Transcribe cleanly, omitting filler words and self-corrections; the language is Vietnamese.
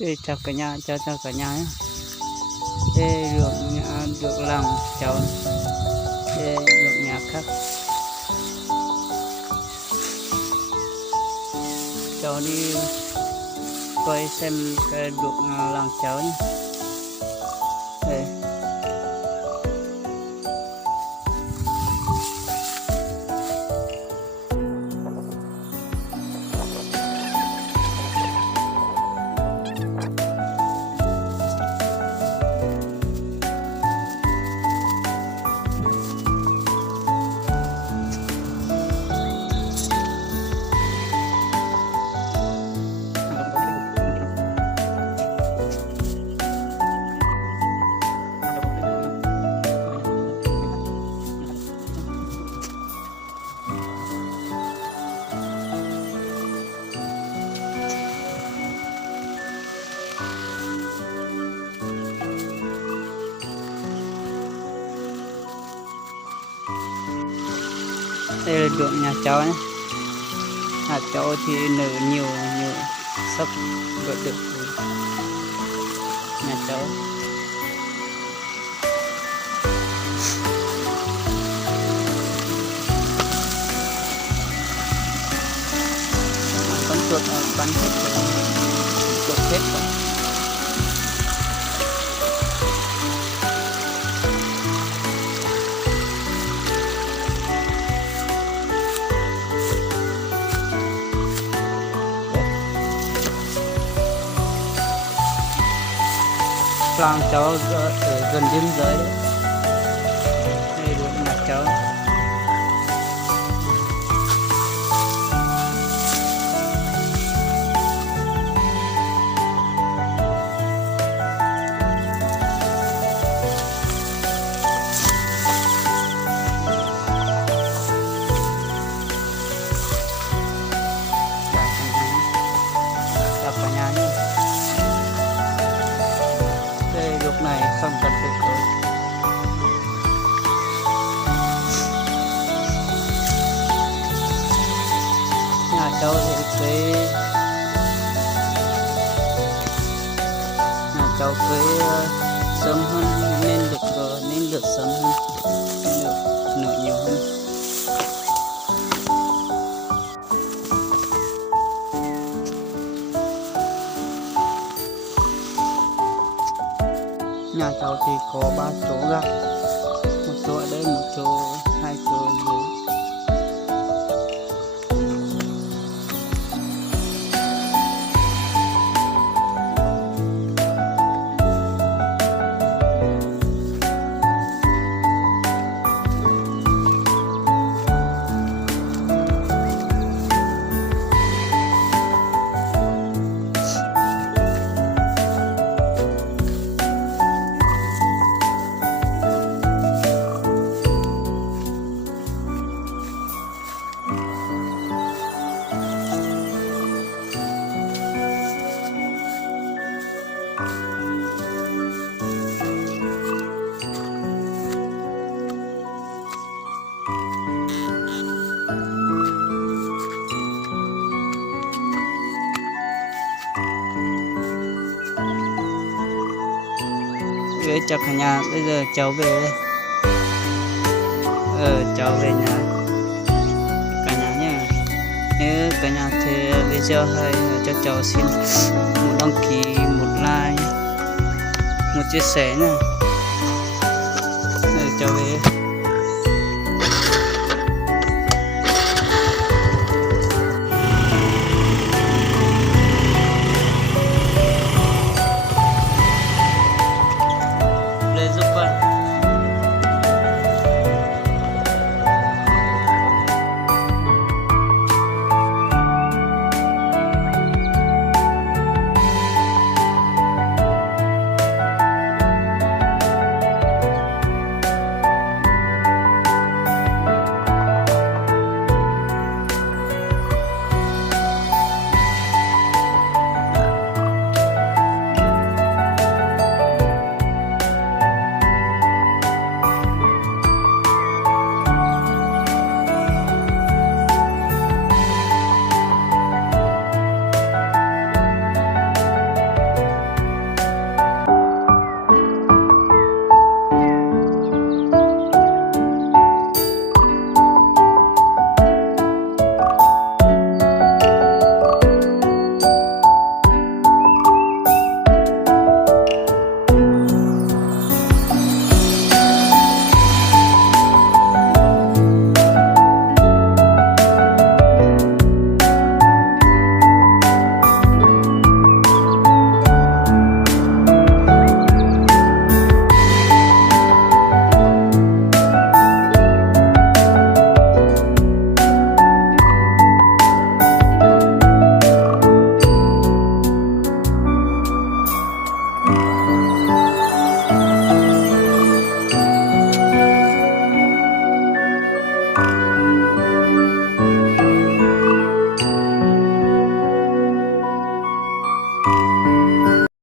Ê, chào cả nhà, chào cả nhà nhé. Ê, được lòng cháu. Ê, được nhà khác. Cháu đi quay xem cái được lòng cháu nhé. Đây. Đây là ruộng nhà cháu nhé. Nhà cháu thì nở nhiều sắp vượt được nhà cháu. Con chuột bắn hết rồi, chuột hết rồi. Làng cháu ở gần biên giới đấy. Đây ruộng nhà cháu. Chào cả nhà nhé. Lúc này không cần phải có nhà cháu thì nhà cháu sớm hơn nên được sớm hơn, nên được nở nhiều hơn. Nhà cháu thì có 3 chỗ gác, một chỗ ở đây, một chỗ, 2 chỗ ở dưới. Chào cả nhà, bây giờ cháu về đây. Cháu về nhà cả nhà nhé. Nếu cả nhà thấy video hay cho cháu xin một đăng ký, một like, một chia sẻ nha.